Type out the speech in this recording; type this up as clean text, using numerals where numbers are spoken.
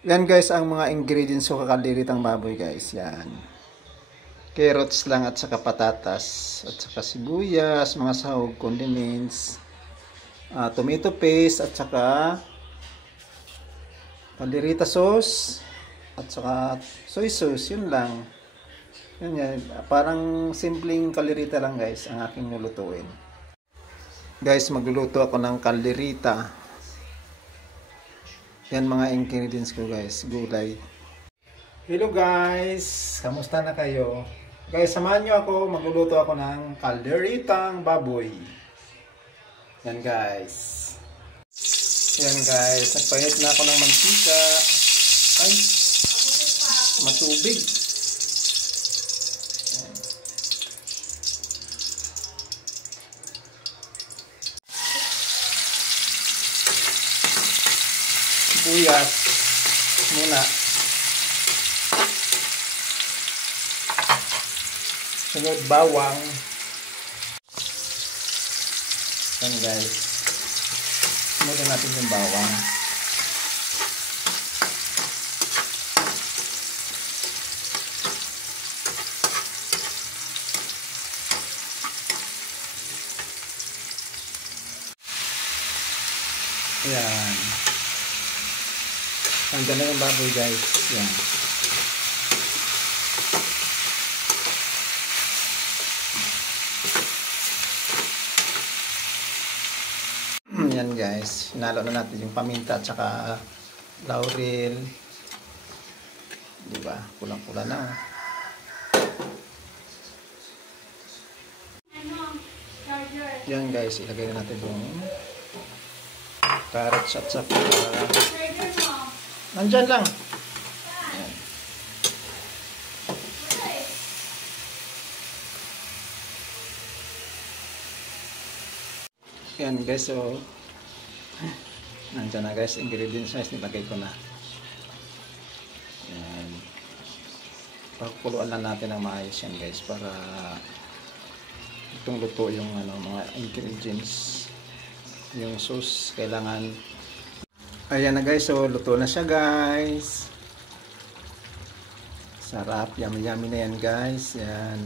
Yan guys ang mga ingredients sa kakaliritang baboy guys. Yan. Carrots lang at saka patatas at saka sibuyas, mga sahog, condiments, tomato paste at saka kalderita sauce at saka soy sauce. Yun lang. Yan. Parang simpleng kalderita lang guys ang aking lulutuin. Guys, magluluto ako ng kalderita. Yan mga ingredients ko guys, gulay. Hello guys, kamusta na kayo? Guys, samahan nyo ako, magluluto ako ng kalderitang baboy. Yan guys. Yan guys, nagpainit na ako ng mantika. Ay, matubig. Sibuyas muna. Sunod bawang. Yan guys. Sunod natin yung bawang. Yan. Nandiyan na yung baboy guys. Yan. Yan guys. Hinalo na natin yung paminta at saka laurel. Diba? Kulang-kulang na. Yan guys. Ilagay na natin yung carrots at saka nandyan lang. Ayan. Yan guys, so nandyan na guys, ingredients guys, nilagay ko na. Yan. Pakuluan lang natin ng maayos yan guys para itong luto yung mga ingredients. Yung sauce kailangan. Ayan na guys, so luto na siya guys. Sarap, yummy yummy na yan guys. Yan.